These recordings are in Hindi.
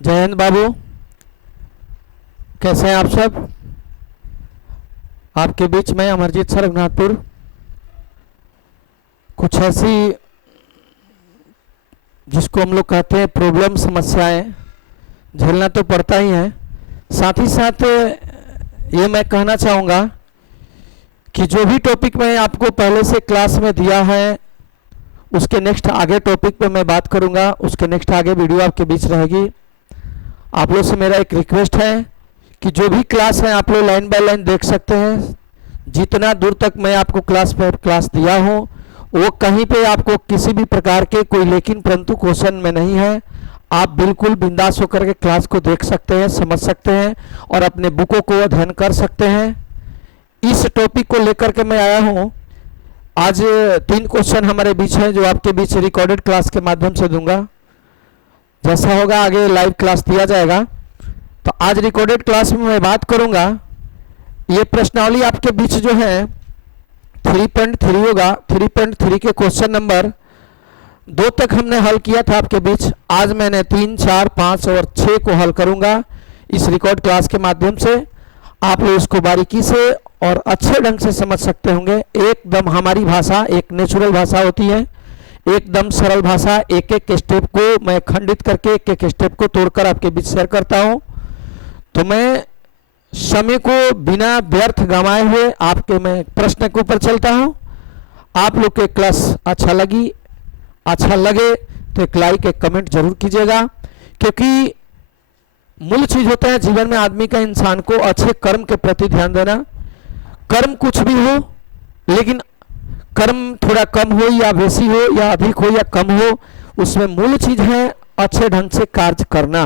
जय हिंद बाबू, कैसे हैं आप सब। आपके बीच में अमरजीत सर रघुनाथपुर। कुछ ऐसी जिसको हम लोग कहते हैं प्रॉब्लम, समस्याएं झेलना तो पड़ता ही है। साथ ही साथ ये मैं कहना चाहूँगा कि जो भी टॉपिक मैं आपको पहले से क्लास में दिया है उसके नेक्स्ट आगे टॉपिक पे मैं बात करूँगा, उसके नेक्स्ट आगे वीडियो आपके बीच रहेगी। आप लोग से मेरा एक रिक्वेस्ट है कि जो भी क्लास है आप लोग लाइन बाय लाइन देख सकते हैं। जितना दूर तक मैं आपको क्लास दिया हूँ वो कहीं पे आपको किसी भी प्रकार के कोई लेकिन परंतु क्वेश्चन में नहीं है। आप बिल्कुल बिंदास होकर के क्लास को देख सकते हैं, समझ सकते हैं और अपने बुकों को अध्ययन कर सकते हैं। इस टॉपिक को लेकर के मैं आया हूँ। आज 3 क्वेश्चन हमारे बीच हैं जो आपके बीच रिकॉर्डेड क्लास के माध्यम से दूंगा। जैसा होगा आगे लाइव क्लास दिया जाएगा। तो आज रिकॉर्डेड क्लास में मैं बात करूंगा, ये प्रश्नावली आपके बीच जो है 3.3 होगा। 3.3 के क्वेश्चन नंबर 2 तक हमने हल किया था आपके बीच। आज मैंने 3, 4, 5 और 6 को हल करूंगा इस रिकॉर्ड क्लास के माध्यम से। आप लोग इसको बारीकी से और अच्छे ढंग से समझ सकते होंगे। एकदम हमारी भाषा एक नेचुरल भाषा होती है, एकदम सरल भाषा। एक एक स्टेप को मैं खंडित करके एक एक स्टेप को तोड़कर आपके बीच शेयर करता हूं। तो मैं समय को बिना व्यर्थ गंवाए हुए आपके मैं प्रश्न के ऊपर चलता हूं। आप लोग के क्लास अच्छा लगे तो एक लाइक एक कमेंट जरूर कीजिएगा, क्योंकि मूल चीज होता है जीवन में आदमी का, इंसान को अच्छे कर्म के प्रति ध्यान देना। कर्म कुछ भी हो, लेकिन कर्म थोड़ा कम हो या बेसी हो या अधिक हो या कम हो, उसमें मूल चीज है अच्छे ढंग से कार्य करना।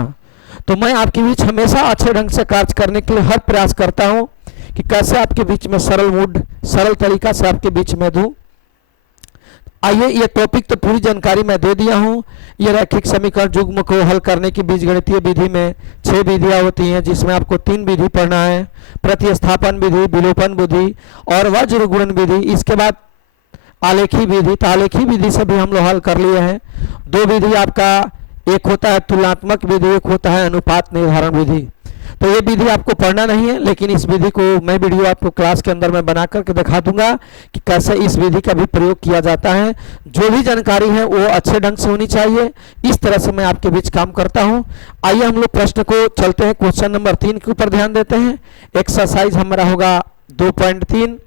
तो मैं आपके बीच हमेशा अच्छे ढंग से कार्य करने के लिए हर प्रयास करता हूं कि कैसे आपके बीच में सरल तरीका से आपके बीच में दूं। आइए, ये टॉपिक तो पूरी जानकारी मैं दे दिया हूं। ये रैखिक समीकरण युग्म को हल करने की बीजगणितीय विधि में 6 विधियां होती हैं, जिसमें आपको 3 विधि पढ़ना है, प्रतिस्थापन विधि, विलोपन विधि और वज्र गुणन विधि। इसके बाद आलेखी विधि। तो आलेखी विधि से भी हम लोग हल कर लिए हैं। 2 विधि आपका, एक होता है तुलनात्मक विधि, एक होता है अनुपात निर्धारण विधि। तो ये विधि आपको पढ़ना नहीं है, लेकिन इस विधि को मैं वीडियो आपको क्लास के अंदर मैं बना करके दिखा दूंगा कि कैसे इस विधि का भी प्रयोग किया जाता है। जो भी जानकारी है वो अच्छे ढंग से होनी चाहिए। इस तरह से मैं आपके बीच काम करता हूं। आइए हम लोग प्रश्न को चलते हैं। क्वेश्चन नंबर 3 के ऊपर ध्यान देते हैं। एक्सरसाइज हमारा होगा 2.3।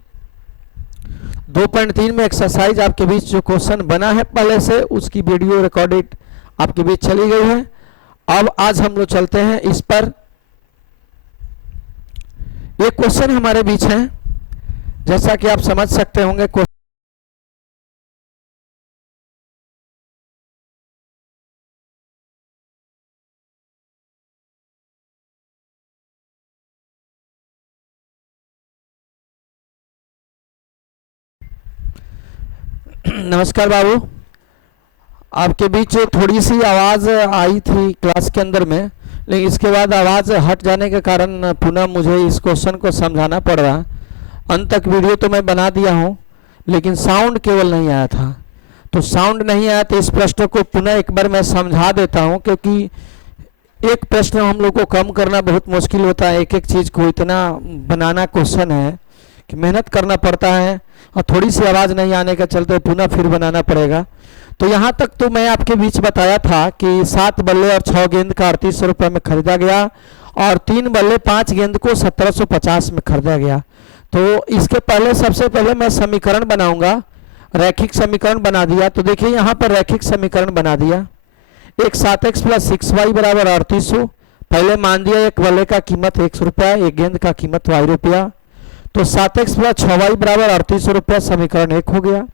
2.3 में एक्सरसाइज आपके बीच जो क्वेश्चन बना है पहले से, उसकी वीडियो रिकॉर्डेड आपके बीच चली गई है। अब आज हम लोग चलते हैं इस पर। ये क्वेश्चन हमारे बीच है, जैसा कि आप समझ सकते होंगे। नमस्कार बाबू, आपके बीच थोड़ी सी आवाज़ आई थी क्लास के अंदर में, लेकिन इसके बाद आवाज़ हट जाने के कारण पुनः मुझे इस क्वेश्चन को समझाना पड़ रहा। अंत तक वीडियो तो मैं बना दिया हूँ, लेकिन साउंड केवल नहीं आया था। तो साउंड नहीं आया तो इस प्रश्न को पुनः एक बार मैं समझा देता हूँ, क्योंकि एक प्रश्न हम लोग को कम करना बहुत मुश्किल होता है। एक एक चीज़ को इतना बनाना क्वेश्चन है कि मेहनत करना पड़ता है, और थोड़ी सी आवाज़ नहीं आने के चलते पुनः फिर बनाना पड़ेगा। तो यहाँ तक तो मैं आपके बीच बताया था कि 7 बल्ले और 6 गेंद का 3800 रुपये में खरीदा गया, और 3 बल्ले 5 गेंद को 1750 में खरीदा गया। तो इसके पहले सबसे पहले मैं समीकरण बनाऊंगा। रैखिक समीकरण बना दिया। तो देखिए यहाँ पर रैखिक समीकरण बना दिया। एक 7x + 6y बराबर 3800। पहले मान दिया एक बल्ले का कीमत 100 रुपया, एक गेंद का कीमत y रुपया। तो 7x + 6y बराबर 3800 रुपया, समीकरण 1 हो गया।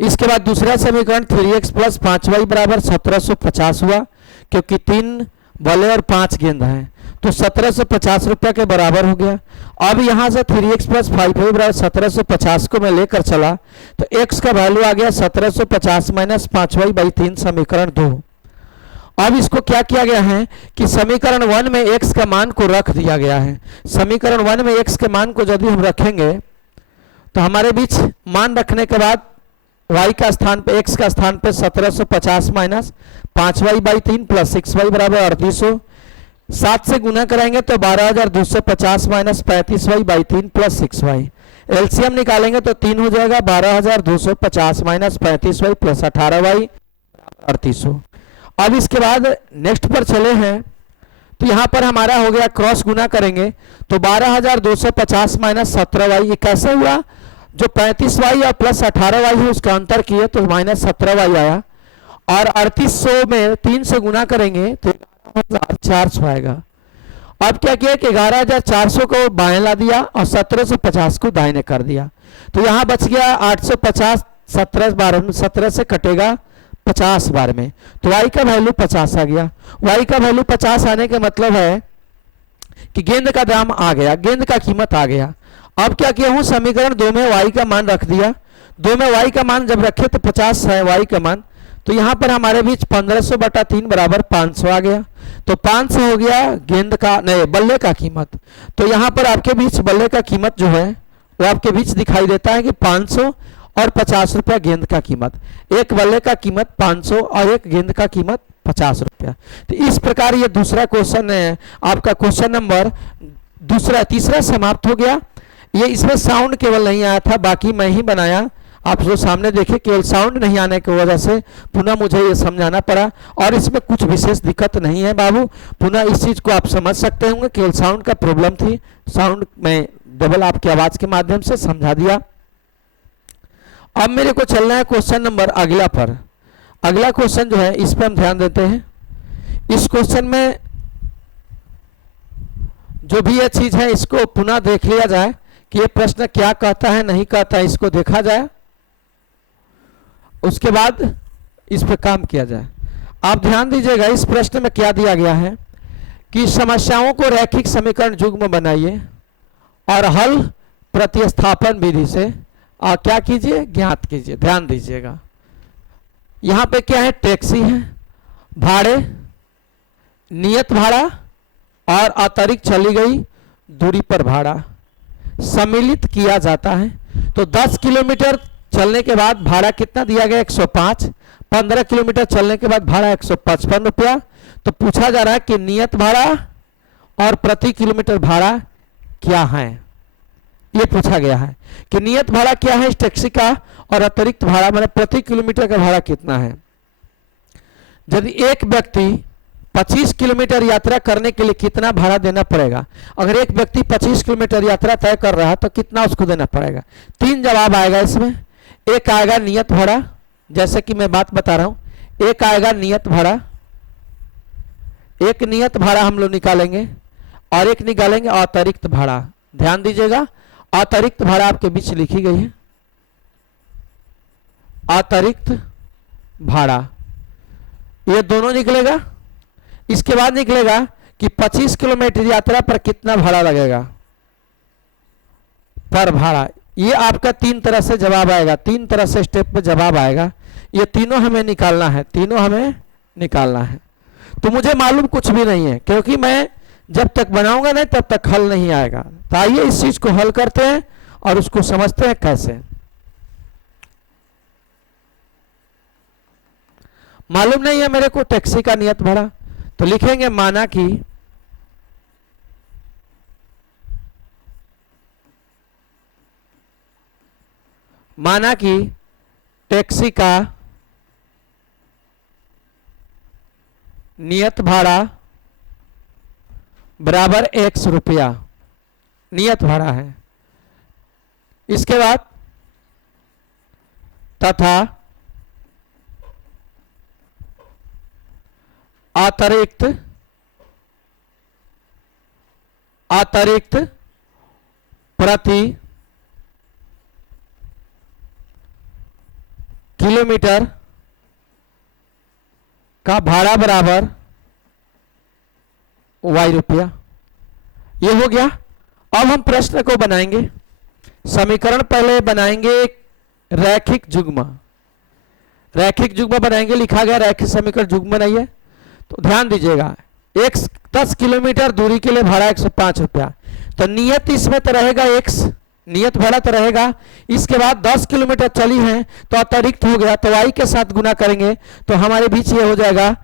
इसके बाद दूसरा समीकरण 3x + 5y बराबर 1750 हुआ, क्योंकि 3 बल्ले और 5 गेंद हैं, तो 1750 रुपये के बराबर हो गया। अब यहाँ से 3x + 5y बराबर 1750 को मैं लेकर चला, तो x का वैल्यू आ गया 1750 - 5y/3, समीकरण 2। अब इसको क्या किया गया है कि समीकरण 1 में x का मान को रख दिया गया है। समीकरण 1 में x के मान को यदि हम रखेंगे तो हमारे बीच मान रखने के बाद y का स्थान पे x का स्थान पे 1750 माइनस 5y/3 प्लस 6y बराबर 3800, 7 से गुना कराएंगे तो 12250 minus 35y/3 plus 6y, LCM निकालेंगे तो 3 हो जाएगा 12250 माइनस 35y प्लस 18y 3800। अब इसके बाद नेक्स्ट पर चले हैं तो यहाँ पर हमारा हो गया क्रॉस गुना करेंगे तो 12250 माइनस 17y, ये कैसे हुआ, जो 35y और प्लस 18y है उसका अंतर किए तो माइनस 17y आया, और 3800 में 3 से गुना करेंगे तो 11400 आएगा। अब क्या किया कि 11400 को बाएं ला दिया और 1750 को दाहिने कर दिया, तो यहाँ बच गया 850, 17 से कटेगा 50 बार में, तो y का वैल्यू 50 आ गया। y का वैल्यू 50 आने का मतलब है कि गेंद का दाम आ गया, गेंद का कीमत आ गया। अब क्या किया हूं, समीकरण 2 में y का मान रख दिया, 2 में y का मान जब रखे तो 50 है y का मान, तो यहाँ पर हमारे बीच 1500/3 बराबर 500 आ गया, तो 500 हो गया गेंद का नहीं बल्ले का कीमत। तो यहाँ पर आपके बीच बल्ले का कीमत जो है वो आपके बीच दिखाई देता है कि 500 और 50 रुपया गेंद का कीमत, एक बल्ले का कीमत 500 और एक गेंद का कीमत 50 रुपया। तो इस प्रकार ये दूसरा क्वेश्चन है आपका, क्वेश्चन नंबर तीसरा समाप्त हो गया। ये इसमें साउंड केवल नहीं आया था, बाकी मैं ही बनाया, आप जो सामने देखे केवल साउंड नहीं आने की वजह से पुनः मुझे ये समझाना पड़ा, और इसमें कुछ विशेष दिक्कत नहीं है बाबू, पुनः इस चीज को आप समझ सकते होंगे, केवल साउंड का प्रॉब्लम थी, साउंड में डबल आपकी आवाज के माध्यम से समझा दिया। अब मेरे को चलना है क्वेश्चन नंबर अगला पर। अगला क्वेश्चन जो है इस पर हम ध्यान देते हैं। इस क्वेश्चन में जो भी ये चीज है इसको पुनः देख लिया जाए कि ये प्रश्न क्या कहता है नहीं कहता है, इसको देखा जाए, उसके बाद इस पर काम किया जाए। आप ध्यान दीजिएगा, इस प्रश्न में क्या दिया गया है कि समस्याओं को रैखिक समीकरण युग्म बनाइए और हल प्रतिस्थापन विधि से क्या कीजिए, ज्ञात कीजिए। ध्यान दीजिएगा, यहां पे क्या है, टैक्सी है, भाड़े, नियत भाड़ा और अतिरिक्त चली गई दूरी पर भाड़ा सम्मिलित किया जाता है। तो 10 किलोमीटर चलने के बाद भाड़ा कितना दिया गया, 105, 15 किलोमीटर चलने के बाद भाड़ा 155 रुपया। तो पूछा जा रहा है कि नियत भाड़ा और प्रति किलोमीटर भाड़ा क्या है, ये पूछा गया है कि नियत भाड़ा क्या है इस टैक्सी का और अतिरिक्त भाड़ा माने प्रति किलोमीटर का भाड़ा कितना है। यदि एक व्यक्ति 25 किलोमीटर यात्रा करने के लिए कितना भाड़ा देना पड़ेगा, अगर एक व्यक्ति 25 किलोमीटर यात्रा तय कर रहा है तो कितना उसको देना पड़ेगा। 3 जवाब आएगा इसमें, एक आएगा नियत भाड़ा, जैसे कि मैं बात बता रहा हूं, एक आएगा नियत भाड़ा, एक नियत भाड़ा हम लोग निकालेंगे और एक निकालेंगे अतिरिक्त भाड़ा। ध्यान दीजिएगा, अतिरिक्त भाड़ा आपके बीच लिखी गई है, अतिरिक्त भाड़ा, ये दोनों निकलेगा। इसके बाद निकलेगा कि 25 किलोमीटर यात्रा पर कितना भाड़ा लगेगा पर भाड़ा। ये आपका 3 तरह से जवाब आएगा, 3 तरह से स्टेप पे जवाब आएगा, ये तीनों हमें निकालना है, तीनों हमें निकालना है। तो मुझे मालूम कुछ भी नहीं है, क्योंकि मैं जब तक बनाऊंगा नहीं तब तक हल नहीं आएगा। तो आइए इस चीज को हल करते हैं और उसको समझते हैं कैसे। मालूम नहीं है मेरे को टैक्सी का नियत भाड़ा, तो लिखेंगे माना कि टैक्सी का नियत भाड़ा बराबर 100 रुपया नियत भाड़ा है। इसके बाद तथा अतिरिक्त प्रति किलोमीटर का भाड़ा बराबर y रुपया। ये हो गया। अब हम प्रश्न को बनाएंगे। समीकरण पहले बनाएंगे रैखिक युग्म, रैखिक युग्म बनाएंगे, लिखा गया रैखिक समीकरण युग्म बनाइए। तो ध्यान दीजिएगा, 10 किलोमीटर दूरी के लिए भाड़ा 105 रुपया, तो नियत इसमें तो रहेगा x, नियत भाड़ा तो रहेगा। इसके बाद 10 किलोमीटर चली है तो अतिरिक्त हो गया, तो वाई के साथ गुना करेंगे तो हमारे बीच ये हो जाएगा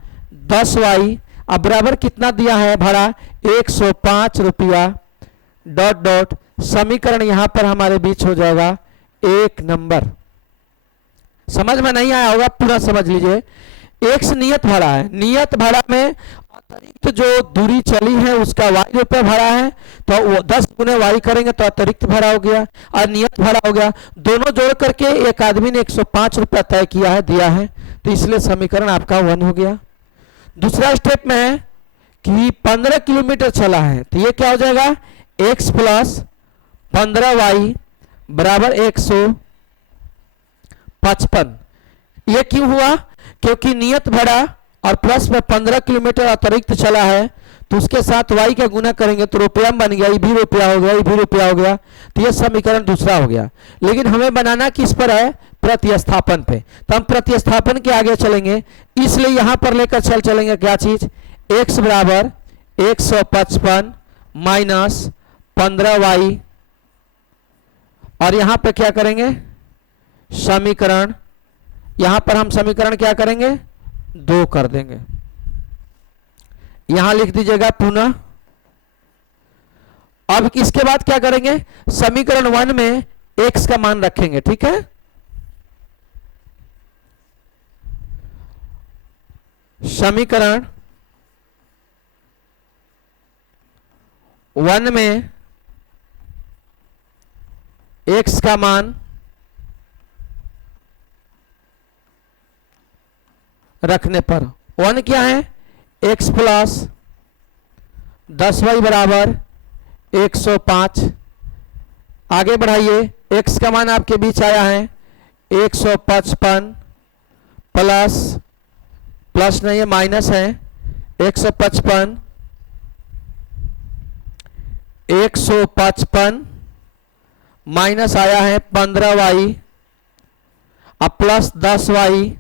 10y। अब बराबर कितना दिया है भाड़ा, 105 रुपया, डॉट डॉट, समीकरण यहां पर हमारे बीच हो जाएगा 1 नंबर। समझ में नहीं आया होगा, पूरा समझ लीजिए। x नियत भाड़ा है, नियत भाड़ा में अतिरिक्त जो दूरी चली है उसका y रुपया भाड़ा है, तो वो 10 गुने y करेंगे तो अतिरिक्त भाड़ा हो गया और नियत भाड़ा हो गया। दोनों जोड़ करके एक आदमी ने 105 रुपया तय किया है, दिया है, तो इसलिए समीकरण आपका 1 हो गया। दूसरा स्टेप में है कि 15 किलोमीटर चला है, तो ये क्या हो जाएगा, x प्लस 15y बराबर 155। ये क्यों हुआ, क्योंकि नियत भाड़ा और प्लस में 15 किलोमीटर अतिरिक्त चला है, तो उसके साथ y का गुना करेंगे तो रुपया बन गया, ये भी रुपया हो गया, ये भी रुपया हो गया, तो ये समीकरण दूसरा हो गया। लेकिन हमें बनाना किस पर है, प्रतिस्थापन पे, तो हम प्रतिस्थापन के आगे चलेंगे, इसलिए यहां पर लेकर चलेंगे क्या चीज, x बराबर 155 माइनस 15y, और यहां पे क्या करेंगे, समीकरण, यहां पर हम समीकरण क्या करेंगे, 2 कर देंगे। यहां लिख दीजिएगा पुनः। अब इसके बाद क्या करेंगे, समीकरण 1 में x का मान रखेंगे, ठीक है। समीकरण 1 में x का मान रखने पर 1 क्या है, x प्लस 10y बराबर 105। आगे बढ़ाइए, x का मान आपके बीच आया है 155 प्लस, प्लस नहीं है माइनस है, 155 माइनस आया है 15y, अब प्लस 10y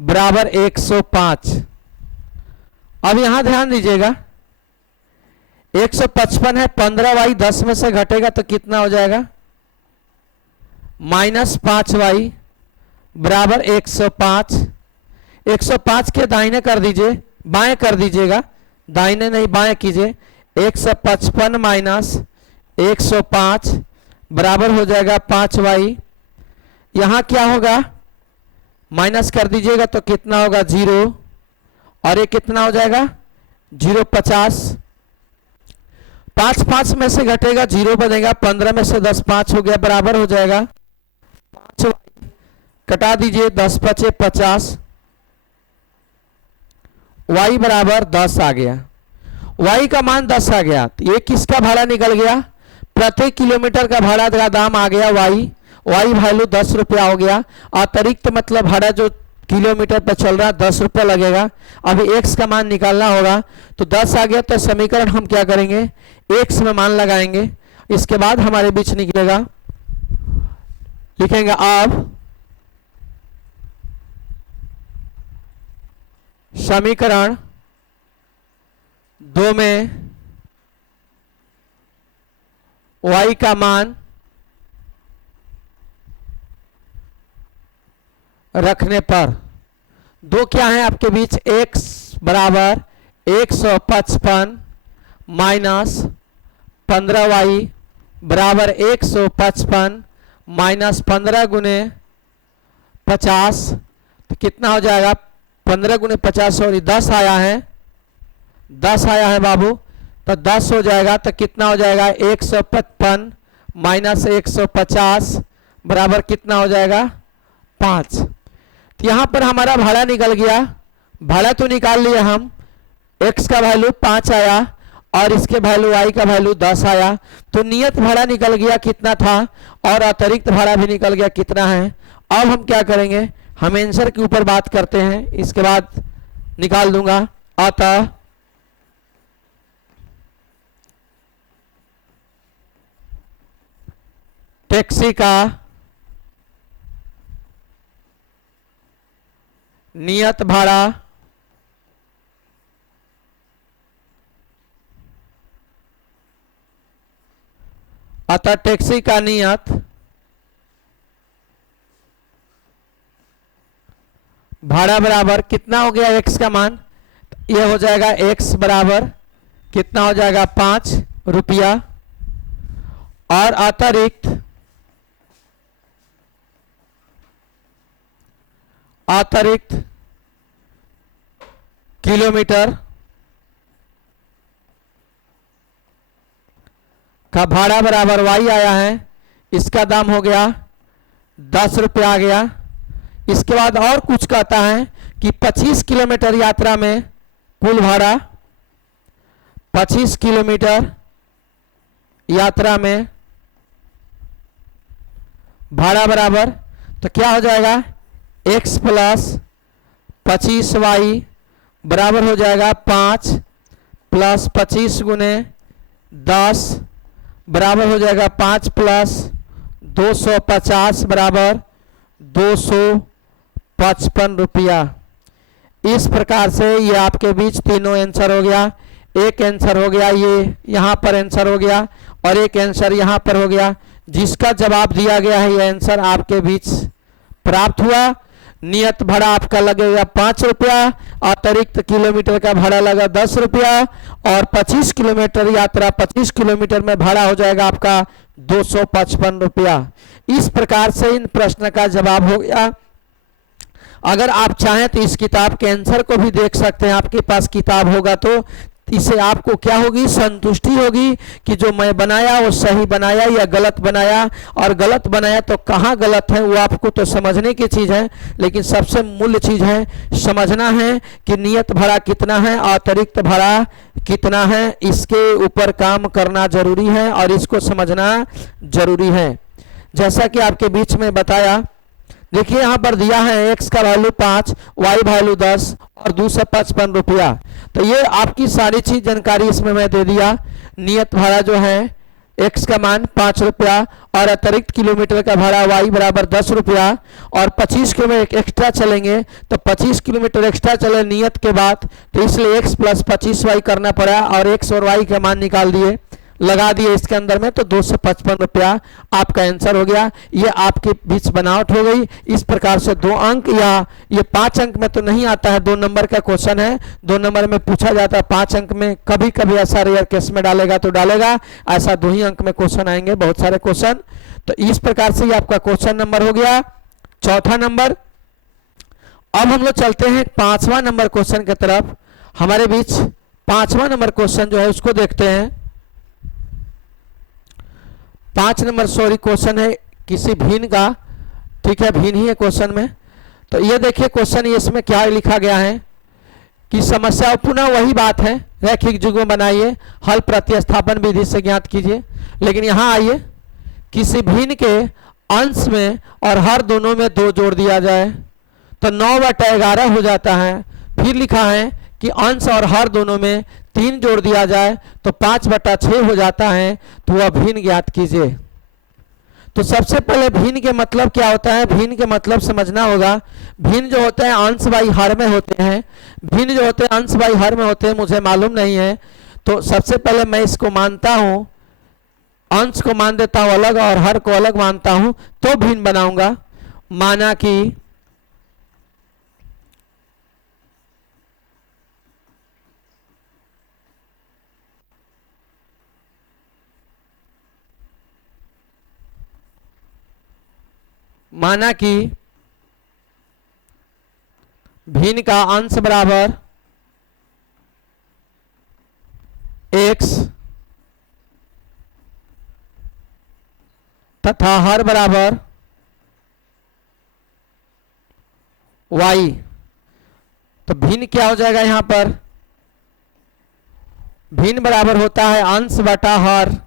बराबर 105। अब यहां ध्यान दीजिएगा, 155 है, 15y 10 में से घटेगा तो कितना हो जाएगा, माइनस 5y बराबर 105। 105 के दाहिने कर दीजिए, बाएं कर दीजिएगा, दाहिने नहीं बाएं कीजिए, 155 माइनस 105 बराबर हो जाएगा 5y। यहां क्या होगा, माइनस कर दीजिएगा तो कितना होगा 0, और ये कितना हो जाएगा 050। 5 5 में से घटेगा 0 बनेगा, 15 में से 10 5 हो गया, बराबर हो जाएगा 5y। कटा दीजिए, 10 5 50, y बराबर 10 आ गया, y का मान 10 आ गया, तो ये किसका भाड़ा निकल गया, प्रति किलोमीटर का भाड़ा का दाम आ गया y वैल्यू 10 रुपया हो गया। अतिरिक्त मतलब भाड़ा जो किलोमीटर पर चल रहा है 10 रुपया लगेगा। अभी x का मान निकालना होगा, तो 10 आ गया, तो समीकरण हम क्या करेंगे, x में मान लगाएंगे, इसके बाद हमारे बीच निकलेगा, लिखेंगे अब समीकरण 2 में y का मान रखने पर 2 क्या है आपके बीच, x बराबर 155 माइनस 15y बराबर 155 माइनस 15 गुने 50, तो कितना हो जाएगा, 15 गुने 50 सॉरी 10 आया है, 10 आया है बाबू, तो 10 हो जाएगा, तो कितना हो जाएगा 155 माइनस 150 बराबर कितना हो जाएगा 5। तो यहां पर हमारा भाड़ा निकल गया, भाड़ा तो निकाल लिया हम, x का वैल्यू 5 आया और इसके वैल्यू y का वैल्यू 10 आया, तो नियत भाड़ा निकल गया कितना था और अतिरिक्त भाड़ा भी निकल गया कितना है। अब हम क्या करेंगे, हम आंसर के ऊपर बात करते हैं, इसके बाद निकाल दूंगा। अतः टैक्सी का नियत भाड़ा अतः टैक्सी का नियत भाड़ा बराबर कितना हो गया x का मान, यह हो जाएगा x बराबर कितना हो जाएगा 5 रुपया, और अतिरिक्त किलोमीटर का भाड़ा बराबर y आया है, इसका दाम हो गया 10 रुपया आ गया। इसके बाद और कुछ कहता है कि 25 किलोमीटर यात्रा में कुल भाड़ा, 25 किलोमीटर यात्रा में भाड़ा बराबर, तो क्या हो जाएगा x प्लस 25y बराबर हो जाएगा 5 प्लस 25 गुने 10 बराबर हो जाएगा 5 प्लस 250 बराबर 255 रुपया। इस प्रकार से ये आपके बीच तीनों आंसर हो गया। एक आंसर हो गया ये यहाँ पर आंसर हो गया, और एक आंसर यहाँ पर हो गया। जिसका जवाब दिया गया है ये आंसर आपके बीच प्राप्त हुआ। नियत भाड़ा आपका लगेगा 5 रुपया, अतिरिक्त किलोमीटर का भाड़ा लगा 10 रुपया, और 25 किलोमीटर यात्रा 25 किलोमीटर में भाड़ा हो जाएगा आपका 255 रुपया। इस प्रकार से इन प्रश्न का जवाब हो गया। अगर आप चाहें तो इस किताब के आंसर को भी देख सकते हैं, आपके पास किताब होगा तो इससे आपको क्या होगी, संतुष्टि होगी कि जो मैं बनाया वो सही बनाया या गलत बनाया, और गलत बनाया तो कहाँ गलत है वो आपको तो समझने की चीज़ है, लेकिन सबसे मूल्य चीज़ है समझना है कि नियत भाड़ा कितना है, अतिरिक्त भाड़ा कितना है, इसके ऊपर काम करना जरूरी है और इसको समझना जरूरी है। जैसा कि आपके बीच में बताया, देखिए यहाँ पर दिया है x का वैल्यू 5, y वैल्यू 10 और 255 रुपया। तो ये आपकी सारी चीज जानकारी इसमें मैं दे दिया। नियत भाड़ा जो है x का मान 5 रुपया, और अतिरिक्त किलोमीटर का भाड़ा y बराबर 10 रुपया, और 25 किलोमीटर एक्स्ट्रा चलेंगे तो 25 किलोमीटर एक्स्ट्रा चले नियत के बाद, तो इसलिए x प्लस 25y करना पड़ा, और x और y का मान निकाल दिए, लगा दिए इसके अंदर में, तो 255 रुपया आपका आंसर हो गया। ये आपके बीच बनावट हो गई। इस प्रकार से 2 अंक, या ये 5 अंक में तो नहीं आता है, 2 नंबर का क्वेश्चन है, 2 नंबर में पूछा जाता है, 5 अंक में कभी कभी ऐसा रेयर केस में डालेगा तो डालेगा, ऐसा 2 ही अंक में क्वेश्चन आएंगे, बहुत सारे क्वेश्चन। तो इस प्रकार से ये आपका क्वेश्चन नंबर हो गया, चौथा नंबर। अब हम लोग चलते हैं 5वां नंबर क्वेश्चन की तरफ। हमारे बीच 5वां नंबर क्वेश्चन जो है उसको देखते हैं। 5 नंबर क्वेश्चन है किसी भिन्न का, ठीक है, भिन्न ही है क्वेश्चन में। तो ये देखिए क्वेश्चन, इसमें क्या लिखा गया है कि समस्या पुनः वही बात है, रैखिक युग्म बनाइए, हल प्रतिस्थापन विधि से ज्ञात कीजिए। लेकिन यहाँ आइए, किसी भिन्न के अंश में और हर दोनों में 2 जोड़ दिया जाए तो 9/11 हो जाता है। फिर लिखा है कि अंश और हर दोनों में 3 जोड़ दिया जाए तो 5/6 हो जाता है, तो वह भिन्न ज्ञात कीजिए। तो सबसे पहले भिन्न के मतलब क्या होता है, भिन्न के मतलब समझना होगा। भिन्न जो होते हैं अंश बाई हर में होते हैं, भिन्न जो होते हैं अंश बाई हर में होते हैं, मुझे मालूम नहीं है। तो सबसे पहले मैं इसको मानता हूँ, अंश को मान देता हूँ अलग और हर को अलग मानता हूँ, तो भिन्न बनाऊंगा। माना कि भिन्न का अंश बराबर x तथा हर बराबर y। तो भिन्न क्या हो जाएगा, यहां पर भिन्न बराबर होता है अंश बटा हर।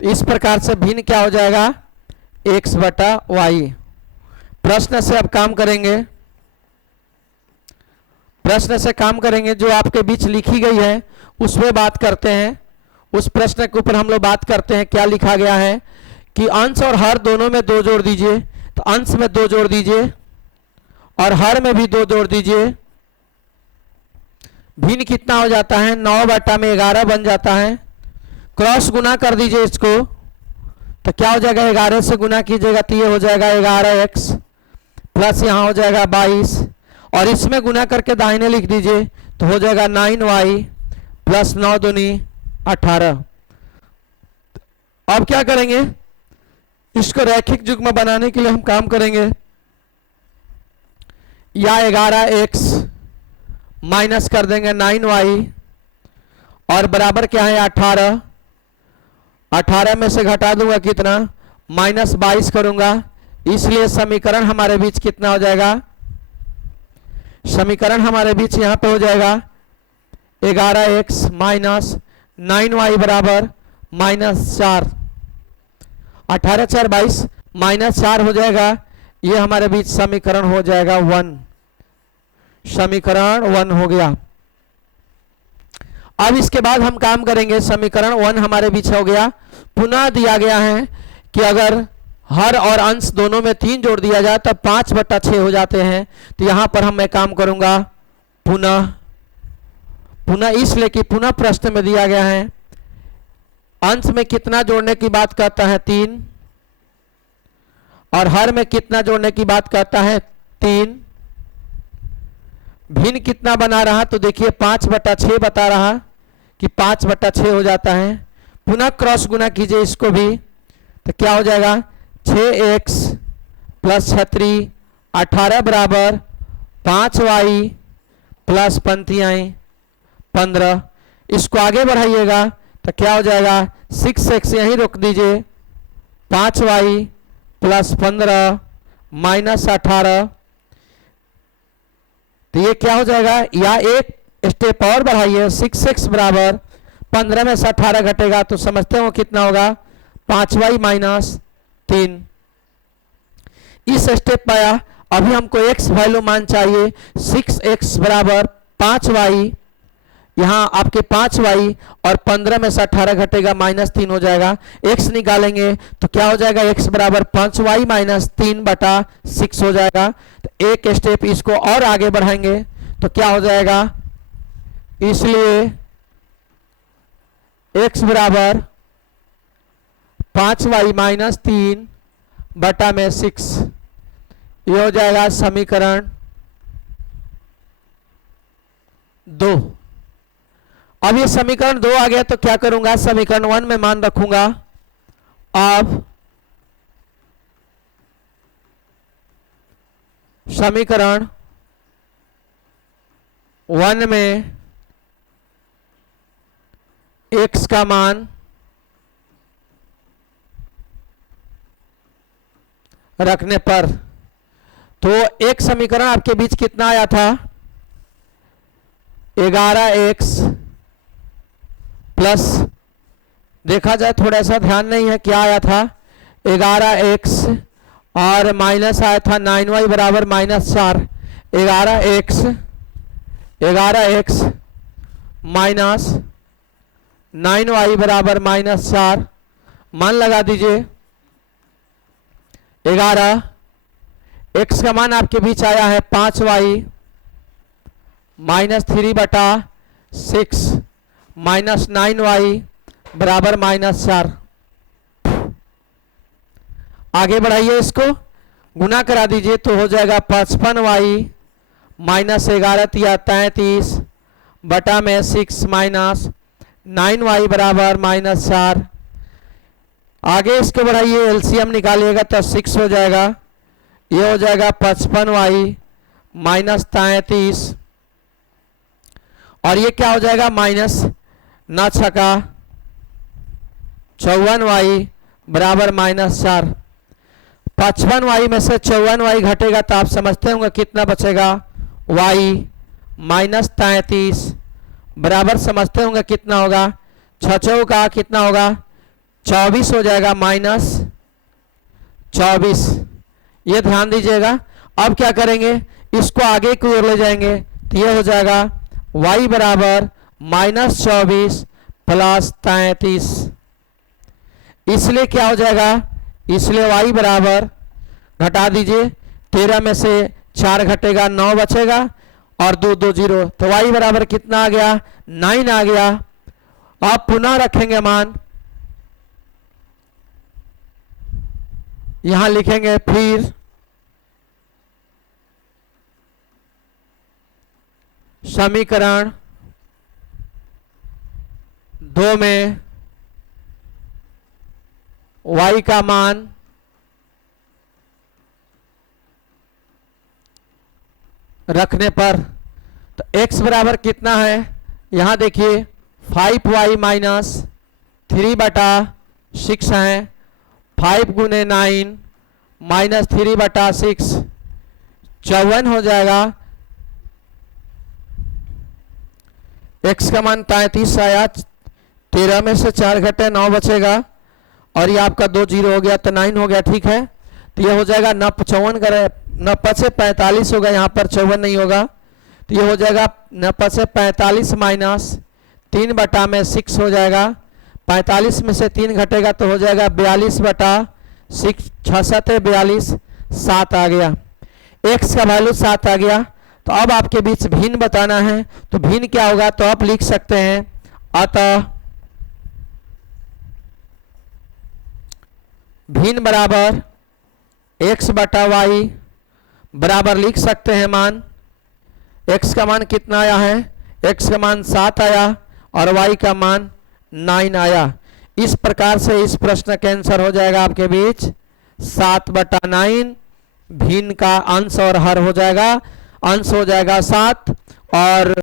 तो इस प्रकार से भिन्न क्या हो जाएगा, x बटा y। प्रश्न से अब काम करेंगे, प्रश्न से काम करेंगे, जो आपके बीच लिखी गई है उसमें बात करते हैं। उस प्रश्न के ऊपर हम लोग बात करते हैं। क्या लिखा गया है कि अंश और हर दोनों में 2 जोड़ दीजिए, तो अंश में 2 जोड़ दीजिए और हर में भी 2 जोड़ दीजिए। भिन्न कितना हो जाता है, 9 बटा में 11 बन जाता है। क्रॉस गुना कर दीजिए इसको, तो क्या हो जाएगा, 11 से गुना कीजिएगा तो ये हो जाएगा 11x प्लस यहाँ हो जाएगा 22, और इसमें गुना करके दाहिने लिख दीजिए तो हो जाएगा 9y प्लस 9 दूनी 18। अब क्या करेंगे, इसको रैखिक युग्म बनाने के लिए हम काम करेंगे, या 11x माइनस कर देंगे 9y और बराबर क्या है 18। 18 में से घटा दूंगा कितना, माइनस 22 करूंगा, इसलिए समीकरण हमारे बीच कितना हो जाएगा, समीकरण हमारे बीच यहां पे हो जाएगा 11x माइनस 9y बराबर -4। 18 4 22 -4 हो जाएगा, ये हमारे बीच समीकरण हो जाएगा 1, समीकरण 1 हो गया। अब इसके बाद हम काम करेंगे, समीकरण 1 हमारे बीच हो गया। पुनः दिया गया है कि अगर हर और अंश दोनों में 3 जोड़ दिया जाए तब 5/6 हो जाते हैं। तो यहां पर मैं काम करूंगा पुनः इसलिए कि पुनः प्रश्न में दिया गया है अंश में कितना जोड़ने की बात करता है 3, और हर में कितना जोड़ने की बात करता है 3। भिन्न कितना बना रहा, तो देखिए 5/6 बता रहा कि 5/6 हो जाता है। पुनः क्रॉस गुना कीजिए इसको भी, तो क्या हो जाएगा 6x प्लस 36 18 बराबर 5y प्लस 15। इसको आगे बढ़ाइएगा तो क्या हो जाएगा 6x यहीं रोक दीजिए, 5y प्लस 15 माइनस 18। तो ये क्या हो जाएगा, या एक स्टेप और बढ़ाइए, 6x बराबर 15 में से 18 घटेगा तो समझते हो कितना होगा 5y माइनस 3। इस स्टेप पाया। अभी हमको x वैल्यू मान चाहिए, 6x बराबर 5y, यहाँ आपके 5y और 15 में से 18 घटेगा -3 हो जाएगा। x निकालेंगे तो क्या हो जाएगा, x बराबर 5y माइनस 3/6 हो जाएगा। तो एक स्टेप इसको और आगे बढ़ाएंगे तो क्या हो जाएगा, इसलिए x बराबर 5y माइनस 3/6, ये हो जाएगा समीकरण 2। अब ये समीकरण 2 आ गया तो क्या करूंगा, समीकरण 1 में मान रखूंगा। अब समीकरण 1 में x का मान रखने पर, तो एक समीकरण आपके बीच कितना आया था, 11x प्लस, देखा जाए थोड़ा सा ध्यान नहीं है क्या आया था, 11x और माइनस आया था 9y बराबर -4। 11x माइनस 9y बराबर -4, मान लगा दीजिए। 11 x का मान आपके बीच आया है 5y -3/6 माइनस 9y बराबर -4। आगे बढ़ाइए, इसको गुना करा दीजिए तो हो जाएगा 55y माइनस 11 या 33/6 माइनस 9y बराबर -4। आगे इसको बढ़ाइए, एलसीएम निकालिएगा तो 6 हो जाएगा, ये हो जाएगा 55y माइनस 33, और ये क्या हो जाएगा माइनस ना छका 54y बराबर -4। 55y में से 54y घटेगा तो आप समझते होंगे कितना बचेगा, y माइनस 33 बराबर समझते होंगे कितना होगा, 6 का कितना होगा 24 हो जाएगा -24। ये ध्यान दीजिएगा। अब क्या करेंगे, इसको आगे की ओर ले जाएंगे तो ये हो जाएगा y बराबर -24 प्लस 33। इसलिए क्या हो जाएगा, इसलिए y बराबर, घटा दीजिए, 13 में से 4 घटेगा 9 बचेगा, और 2 0, तो y बराबर कितना आ गया, 9 आ गया। आप पुनः रखेंगे मान, यहां लिखेंगे फिर समीकरण 2 में y का मान रखने पर, तो x बराबर कितना है, यहां देखिए 5y माइनस 3/6 है, 5 गुने 9 माइनस 3/6 54 हो जाएगा। x का मान 33 आया, 13 में से 4 घटे 9 बचेगा, और ये आपका 2 0 हो गया, तो 9 हो गया। ठीक है, तो ये हो जाएगा 9 54 करे, 9 से 45 होगा, यहाँ पर 54 नहीं होगा, तो ये हो जाएगा 9 से 45 माइनस 3/6 हो जाएगा। 45 में से 3 घटेगा तो हो जाएगा 42/6, 6 7 42, 7 आ गया। x का वैल्यू 7 आ गया। तो अब आपके बीच भिन्न बताना है, तो भिन्न क्या होगा, तो आप लिख सकते हैं अतः भिन्न बराबर x/y बराबर लिख सकते हैं मान, x का मान कितना आया है, x का मान 7 आया और y का मान 9 आया। इस प्रकार से इस प्रश्न का आंसर हो जाएगा आपके बीच 7/9, भिन्न का अंश और हर हो जाएगा, अंश हो जाएगा 7 और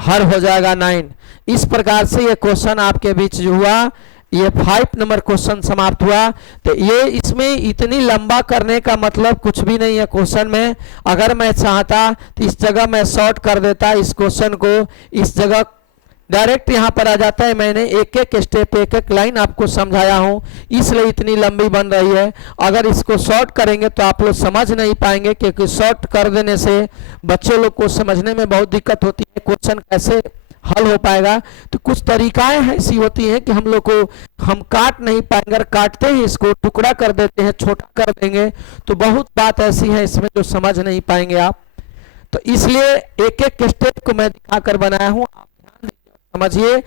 हर हो जाएगा 9। इस प्रकार से ये क्वेश्चन आपके बीच जो हुआ, ये 5 नंबर क्वेश्चन समाप्त हुआ। तो ये इसमें इतनी लंबा करने का मतलब कुछ भी नहीं है क्वेश्चन में। अगर मैं चाहता तो इस जगह मैं शॉर्ट कर देता इस क्वेश्चन को, इस जगह डायरेक्ट यहाँ पर आ जाता है। मैंने एक एक स्टेप एक एक लाइन आपको समझाया हूँ, इसलिए इतनी लंबी बन रही है। अगर इसको शॉर्ट करेंगे तो आप लोग समझ नहीं पाएंगे, क्योंकि शॉर्ट कर देने से बच्चे लोग को समझने में बहुत दिक्कत होती है, क्वेश्चन कैसे हल हो पाएगा। तो कुछ तरीकाएं ऐसी होती हैं कि हम लोग को हम काट नहीं पाएंगे, अगर काटते ही इसको टुकड़ा कर देते हैं, छोटा कर देंगे, तो बहुत बात ऐसी है इसमें जो समझ नहीं पाएंगे आप। तो इसलिए एक एक स्टेप को मैं दिखाकर बनाया हूँ, आप ध्यान दीजिए, समझिए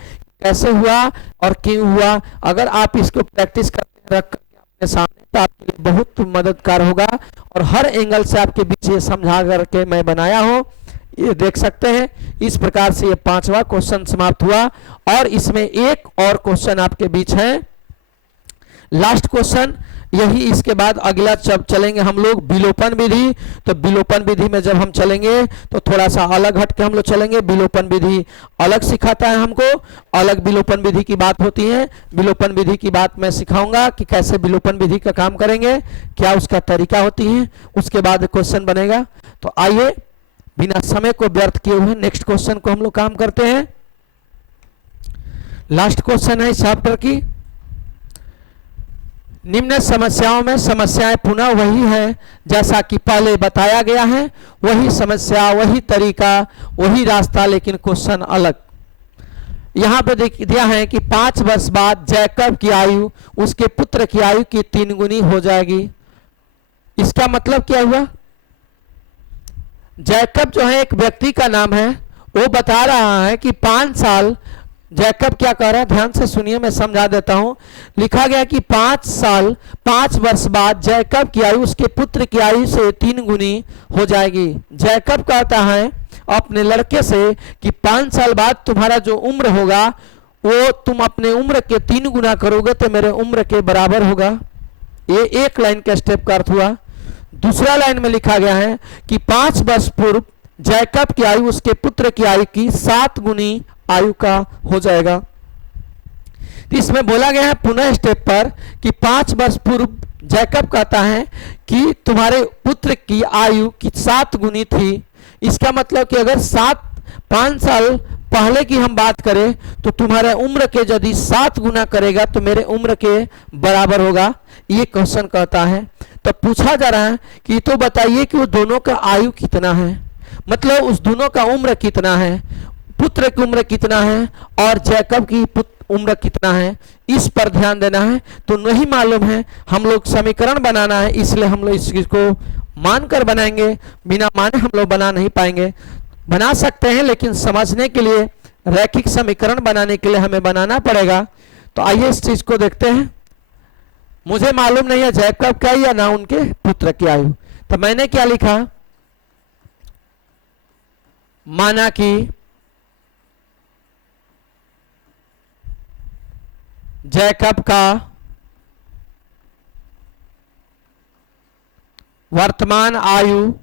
कैसे हुआ और क्यों हुआ। अगर आप इसको प्रैक्टिस करके रख करके अपने सामने, तो आपके लिए बहुत मददगार होगा। और हर एंगल से आपके बीच ये समझा करके मैं बनाया हूँ, ये देख सकते हैं। इस प्रकार से ये 5वां क्वेश्चन समाप्त हुआ। और इसमें एक और क्वेश्चन आपके बीच है, लास्ट क्वेश्चन यही। इसके बाद अगला जब चलेंगे हम लोग विलोपन विधि, तो विलोपन विधि में जब हम चलेंगे तो थोड़ा सा अलग हट के हम लोग चलेंगे। विलोपन विधि अलग सिखाता है हमको, अलग विलोपन विधि की बात होती है। विलोपन विधि की बात मैं सिखाऊंगा कि कैसे विलोपन विधि का काम करेंगे, क्या उसका तरीका होती है, उसके बाद क्वेश्चन बनेगा। तो आइए बिना समय को व्यर्थ किए हुए नेक्स्ट क्वेश्चन को हम लोग काम करते हैं। लास्ट क्वेश्चन है इस चैप्टर की। निम्न समस्याओं में समस्याएं पुनः वही है जैसा कि पहले बताया गया है, वही समस्या, वही तरीका, वही रास्ता, लेकिन क्वेश्चन अलग। यहां पे देख दिया है कि 5 वर्ष बाद जैकब की आयु उसके पुत्र की आयु की 3 गुनी हो जाएगी। इसका मतलब क्या हुआ, जैकब जो है एक व्यक्ति का नाम है, वो बता रहा है कि 5 साल, जैकब क्या कह रहा है, ध्यान से सुनिए, मैं समझा देता हूं। लिखा गया कि 5 साल 5 वर्ष बाद जैकब की आयु उसके पुत्र की आयु से 3 गुनी हो जाएगी। जैकब कहता है अपने लड़के से कि 5 साल बाद तुम्हारा जो उम्र होगा वो तुम अपने उम्र के 3 गुना करोगे तो मेरे उम्र के बराबर होगा। ये एक लाइन का स्टेप का अर्थ हुआ। दूसरा लाइन में लिखा गया है कि 5 वर्ष पूर्व जैकब की आयु उसके पुत्र की आयु की 7 गुनी आयु का हो जाएगा। तो इसमें बोला गया है पुनः स्टेप पर कि 5 वर्ष पूर्व जैकब कहता है कि तुम्हारे पुत्र की आयु की 7 गुनी थी। इसका मतलब कि अगर 5 साल पहले की हम बात करें तो तुम्हारे उम्र के यदि 7 गुना करेगा तो मेरे उम्र के बराबर होगा, ये क्वेश्चन कहता है। तो पूछा जा रहा है कि तो बताइए कि वो दोनों का आयु कितना है, मतलब उस दोनों का उम्र कितना है, पुत्र की उम्र कितना है और जैकब की उम्र कितना है, इस पर ध्यान देना है। तो नहीं मालूम है, हम लोग समीकरण बनाना है, इसलिए हम लोग इस चीज को मानकर बनाएंगे, बिना माने हम लोग बना नहीं पाएंगे। बना सकते हैं, लेकिन समझने के लिए, रैखिक समीकरण बनाने के लिए हमें बनाना पड़ेगा। तो आइए इस चीज को देखते हैं। मुझे मालूम नहीं है जैकब का या ना उनके पुत्र की आयु, तो मैंने क्या लिखा, माना कि जैकब का वर्तमान आयु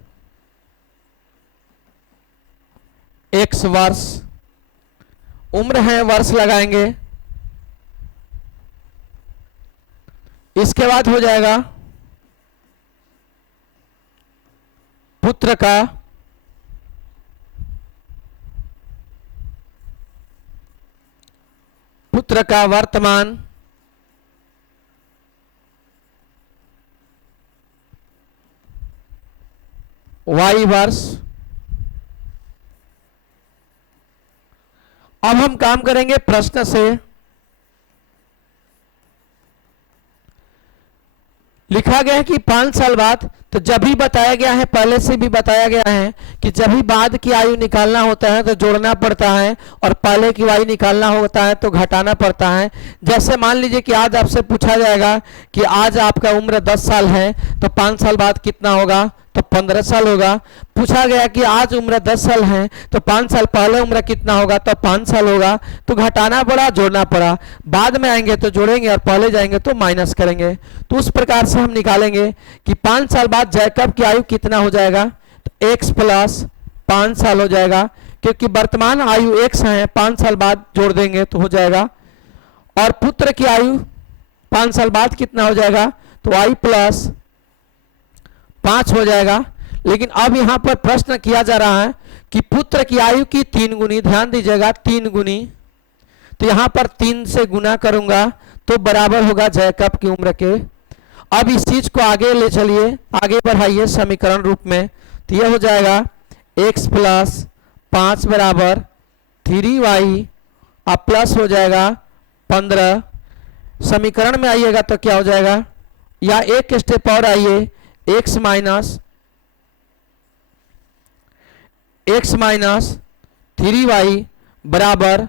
x वर्ष, उम्र है वर्ष लगाएंगे, इसके बाद हो जाएगा पुत्र का वर्तमान y वर्ष। अब हम काम करेंगे प्रश्न से। लिखा गया है कि 5 साल बाद, तो जब भी बताया गया है, पहले से भी बताया गया है कि जब भी बाद की आयु निकालना होता है तो जोड़ना पड़ता है, और पहले की आयु निकालना होता है तो घटाना पड़ता है। जैसे मान लीजिए कि आज आपसे पूछा जाएगा कि आज आपका उम्र 10 साल है, तो 5 साल बाद कितना होगा, तो 15 साल होगा। पूछा गया कि आज उम्र 10 साल है, तो 5 साल पहले उम्र कितना होगा, तो 5 साल होगा। तो घटाना पड़ा, जोड़ना पड़ा, बाद में आएंगे तो जोड़ेंगे और पहले जाएंगे तो माइनस करेंगे। तो उस प्रकार से हम निकालेंगे कि 5 साल बाद जैकब की आयु कितना हो जाएगा, तो x प्लस 5 साल हो जाएगा, क्योंकि वर्तमान आयु x है, 5 साल बाद जोड़ देंगे तो हो जाएगा। और पुत्र की आयु 5 साल बाद कितना हो जाएगा, तो y प्लस 5 हो जाएगा। लेकिन अब यहां पर प्रश्न किया जा रहा है कि पुत्र की आयु की 3 गुनी, ध्यान दीजिएगा 3 गुनी, तो यहां पर 3 से गुना करूंगा तो बराबर होगा जैकब की उम्र के। अब इस चीज को आगे ले चलिए, आगे बढ़ाइए समीकरण रूप में, तो यह हो जाएगा x प्लस 5 बराबर 3y, अब प्लस हो जाएगा 15। समीकरण में आइएगा तो क्या हो जाएगा, या एक स्टेप और आइए, x माइनस 3y बराबर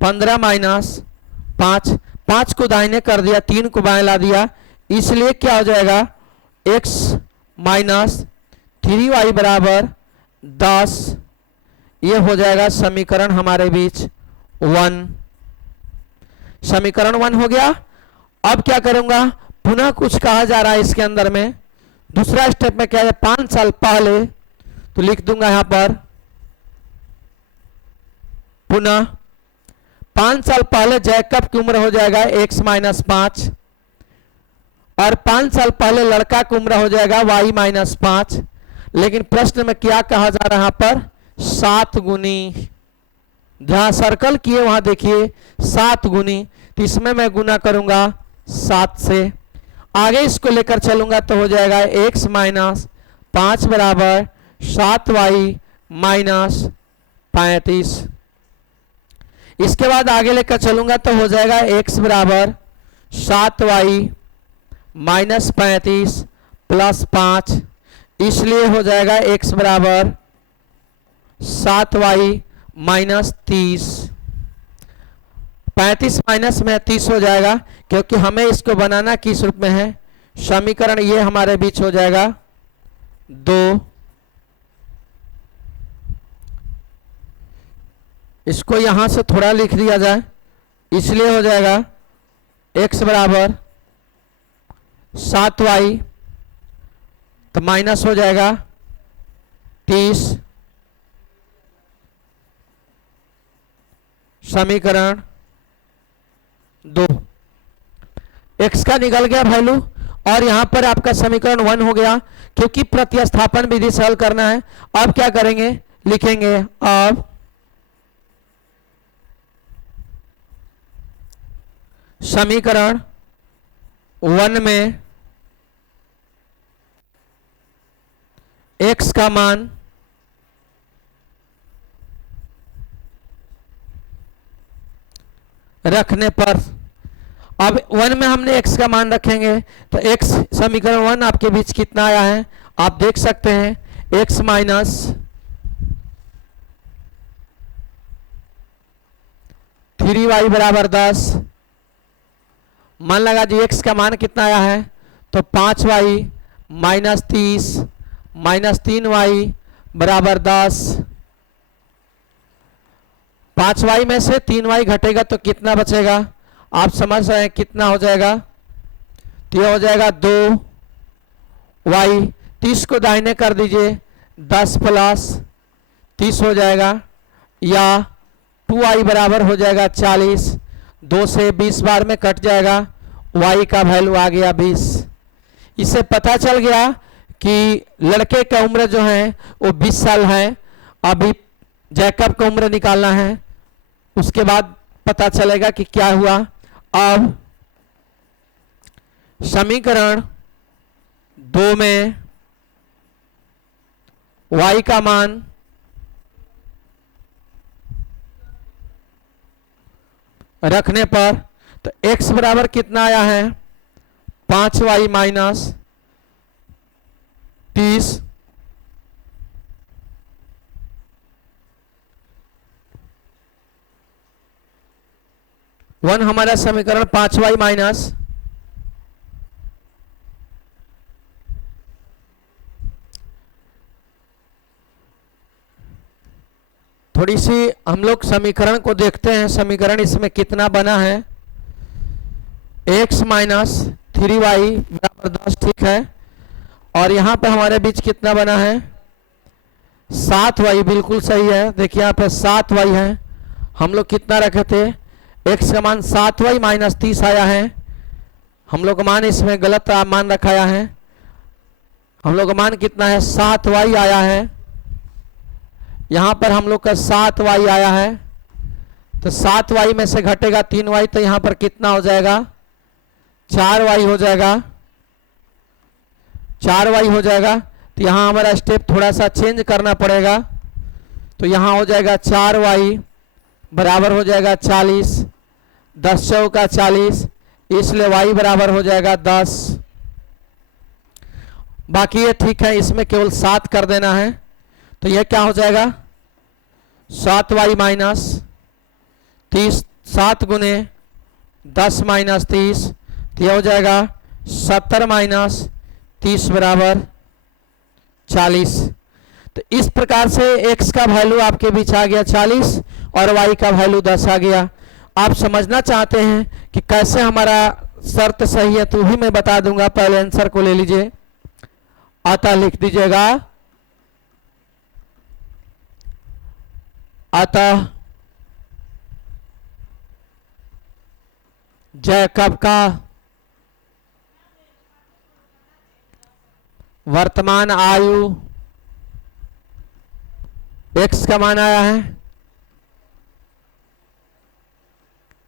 15 माइनस 5, 5 को दाहिने कर दिया, 3 को बाएं ला दिया, इसलिए क्या हो जाएगा x माइनस 3y बराबर 10। ये हो जाएगा समीकरण हमारे बीच 1। समीकरण 1 हो गया। अब क्या करूंगा, पुनः कुछ कहा जा रहा है इसके अंदर में। दूसरा स्टेप में क्या है, 5 साल पहले, तो लिख दूंगा यहां पर पुनः 5 साल पहले जैकब की उम्र हो जाएगा x माइनस 5, और 5 साल पहले लड़का की उम्र हो जाएगा y माइनस 5। लेकिन प्रश्न में क्या कहा जा रहा है पर 7 गुनी, जहां सर्कल किए वहां देखिए 7 गुनी, तो इसमें मैं गुना करूंगा 7 से, आगे इसको लेकर चलूंगा तो हो जाएगा x माइनस 5 बराबर 7y माइनस 35। इसके बाद आगे लेकर चलूंगा तो हो जाएगा x बराबर 7y माइनस 35 प्लस 5, इसलिए हो जाएगा x बराबर 7y माइनस 30। 35 माइनस में 30 हो जाएगा, क्योंकि हमें इसको बनाना किस रूप में है, समीकरण ये हमारे बीच हो जाएगा 2। इसको यहां से थोड़ा लिख दिया जाए, इसलिए हो जाएगा x बराबर 7y, तो माइनस हो जाएगा 30। समीकरण 2, x का निकल गया वैल्यू, और यहां पर आपका समीकरण 1 हो गया। क्योंकि प्रतिस्थापन विधि से हल करना है, अब क्या करेंगे, लिखेंगे अब समीकरण 1 में x का मान रखने पर, अब 1 में हमने x का मान रखेंगे तो x समीकरण 1 आपके बीच कितना आया है आप देख सकते हैं, x माइनस 3y बराबर 10। मान लगा जी x का मान कितना आया है, तो 5y माइनस 30 माइनस 3y बराबर 10। 5y में से 3y घटेगा तो कितना बचेगा, आप समझ रहे हैं कितना हो जाएगा, तो यह हो जाएगा 2y। 30 को दाहिने कर दीजिए, 10 प्लस 30 हो जाएगा, या 2y बराबर हो जाएगा 40। 2 से 20 बार में कट जाएगा, y का वैल्यू आ गया 20। इससे पता चल गया कि लड़के का उम्र जो है वो 20 साल है। अभी जैकब का उम्र निकालना है, उसके बाद पता चलेगा कि क्या हुआ। अब समीकरण 2 में y का मान रखने पर तो x बराबर कितना आया है, 5y माइनस 30 1 हमारा समीकरण 5y माइनस थोड़ी सी हम लोग समीकरण को देखते हैं। समीकरण इसमें कितना बना है, x माइनस 3y बराबर 10, ठीक है। और यहाँ पे हमारे बीच कितना बना है, 7y, बिल्कुल सही है। देखिए यहाँ पे 7y है, हम लोग कितना रखे थे, x का मान 7y माइनस 30 आया है। हम लोग का मान इसमें गलत मान रखाया है, हम लोग का मान कितना है, 7y आया है। यहाँ पर हम लोग का 7y आया है, तो 7y में से घटेगा 3y, तो यहाँ पर कितना हो जाएगा, 4y हो जाएगा, 4y हो जाएगा। तो यहाँ हमारा स्टेप थोड़ा सा चेंज करना पड़ेगा, तो यहाँ हो जाएगा 4y बराबर हो जाएगा 40, 10 चौका 40, इसलिए y बराबर हो जाएगा 10। बाकी ये ठीक है, इसमें केवल 7 कर देना है, तो यह क्या हो जाएगा, 7y माइनस 30, 7 गुने 10 माइनस 30, तो यह हो जाएगा 70 माइनस 30 बराबर 40। तो इस प्रकार से x का वैल्यू आपके बीच आ गया 40 और y का वैल्यू 10 आ गया। आप समझना चाहते हैं कि कैसे हमारा शर्त सही है, तो भी मैं बता दूंगा। पहले आंसर को ले लीजिए, अतः लिख दीजिएगा, अतः जैकब का वर्तमान आयु, x का मान आया है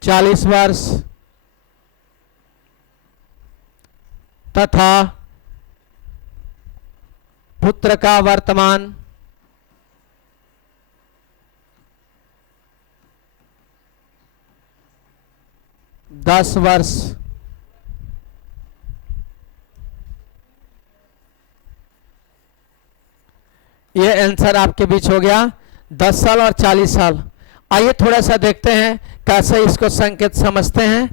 40 वर्ष, तथा पुत्र का वर्तमान दस वर्ष। यह आंसर आपके बीच हो गया 10 साल और 40 साल। आइए थोड़ा सा देखते हैं कैसे इसको संकेत समझते हैं।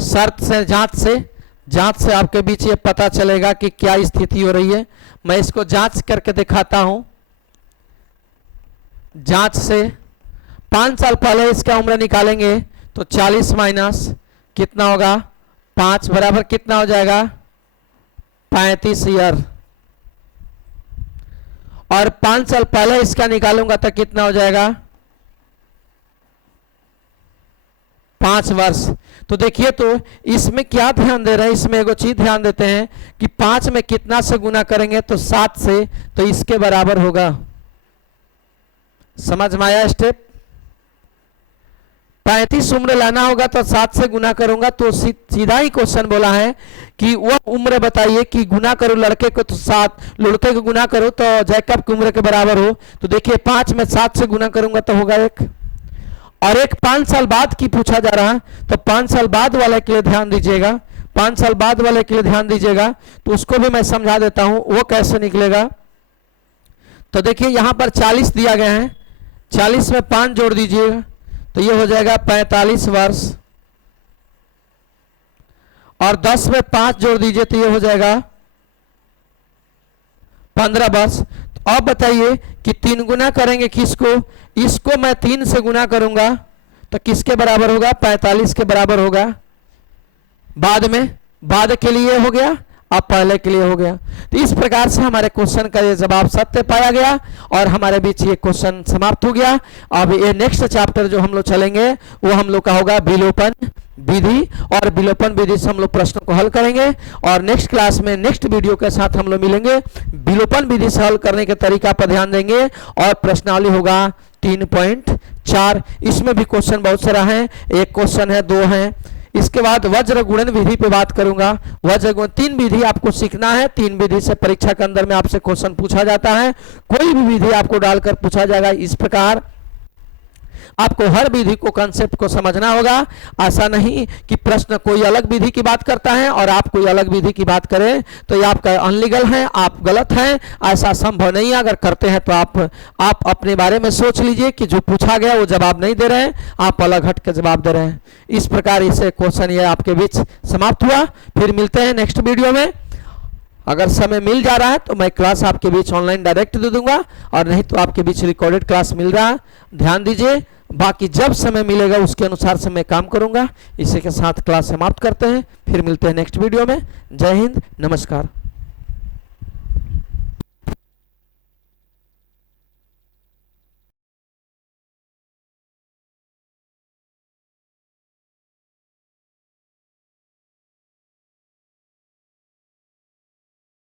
शर्त से, जांच से आपके बीच ये पता चलेगा कि क्या स्थिति हो रही है। मैं इसको जांच करके दिखाता हूं। जांच से 5 साल पहले इसका उम्र निकालेंगे तो 40 माइनस कितना होगा, 5 बराबर कितना हो जाएगा, 35 ईयर। और 5 साल पहले इसका निकालूंगा तो कितना हो जाएगा, 5 वर्ष। तो देखिए, तो इसमें क्या ध्यान दे रहे हैं, इसमें एगो चीज ध्यान देते हैं कि 5 में कितना से गुना करेंगे तो 7 से, तो इसके बराबर होगा। समझ में आया स्टेप। 35 उम्र लाना होगा तो 7 से गुना करूंगा, तो सीधा ही क्वेश्चन बोला है कि वह उम्र बताइए कि गुना करो लड़के को तो 7, लड़के को गुना करो तो जैकब की उम्र के बराबर हो। तो देखिए 5 में 7 से गुना करूंगा तो होगा 1, और एक 5 साल बाद की पूछा जा रहा है, तो 5 साल बाद वाले के लिए ध्यान दीजिएगा। 5 साल बाद वाले के लिए ध्यान दीजिएगा, तो उसको भी मैं समझा देता हूं वो कैसे निकलेगा। तो देखिए यहां पर 40 दिया गया है, 40 में 5 जोड़ दीजिएगा तो ये हो जाएगा 45 वर्ष, और 10 में 5 जोड़ दीजिए तो ये हो जाएगा 15 वर्ष। तो अब बताइए कि 3 गुना करेंगे किसको, इसको मैं 3 से गुना करूंगा तो किसके बराबर होगा, 45 के बराबर होगा। बाद में, बाद के लिए हो गया, अब पहले के लिए हो गया। तो इस प्रकार से हमारे क्वेश्चन का ये जवाब सत्य पाया गया और हमारे बीच ये क्वेश्चन समाप्त हो गया। अब ये नेक्स्ट चैप्टर जो हम लोग चलेंगे वो हम लोग का होगा विलोपन विधि, और विलोपन विधि से हम लोग प्रश्न को हल करेंगे। और नेक्स्ट क्लास में नेक्स्ट वीडियो के साथ हम लोग मिलेंगे। विलोपन विधि से हल करने के तरीका पर ध्यान देंगे और प्रश्नावली होगा 3.4। इसमें भी क्वेश्चन बहुत सारा है, एक क्वेश्चन है, 2 हैं। इसके बाद वज्र गुणन विधि पे बात करूंगा। वज्र गुणन 3 विधि आपको सीखना है, 3 विधि से परीक्षा के अंदर में आपसे क्वेश्चन पूछा जाता है। कोई भी विधि आपको डालकर पूछा जाएगा। इस प्रकार आपको हर विधि को, कंसेप्ट को समझना होगा। ऐसा नहीं कि प्रश्न कोई अलग विधि की बात करता है और आप कोई अलग विधि की बात करें तो ये आपका अनलीगल है, आप गलत हैं। ऐसा संभव नहीं है। अगर करते हैं तो आप अपने बारे में सोच लीजिए कि जो पूछा गया वो जवाब नहीं दे रहे हैं, आप अलग हट के जवाब दे रहे हैं। इस प्रकार इसे क्वेश्चन ये आपके बीच समाप्त हुआ। फिर मिलते हैं नेक्स्ट वीडियो में। अगर समय मिल जा रहा है तो मैं क्लास आपके बीच ऑनलाइन डायरेक्ट दे दूंगा, और नहीं तो आपके बीच रिकॉर्डेड क्लास मिल रहा है, ध्यान दीजिए। बाकी जब समय मिलेगा उसके अनुसार से मैं काम करूंगा। इसी के साथ क्लास समाप्त करते हैं, फिर मिलते हैं नेक्स्ट वीडियो में। जय हिंद, नमस्कार।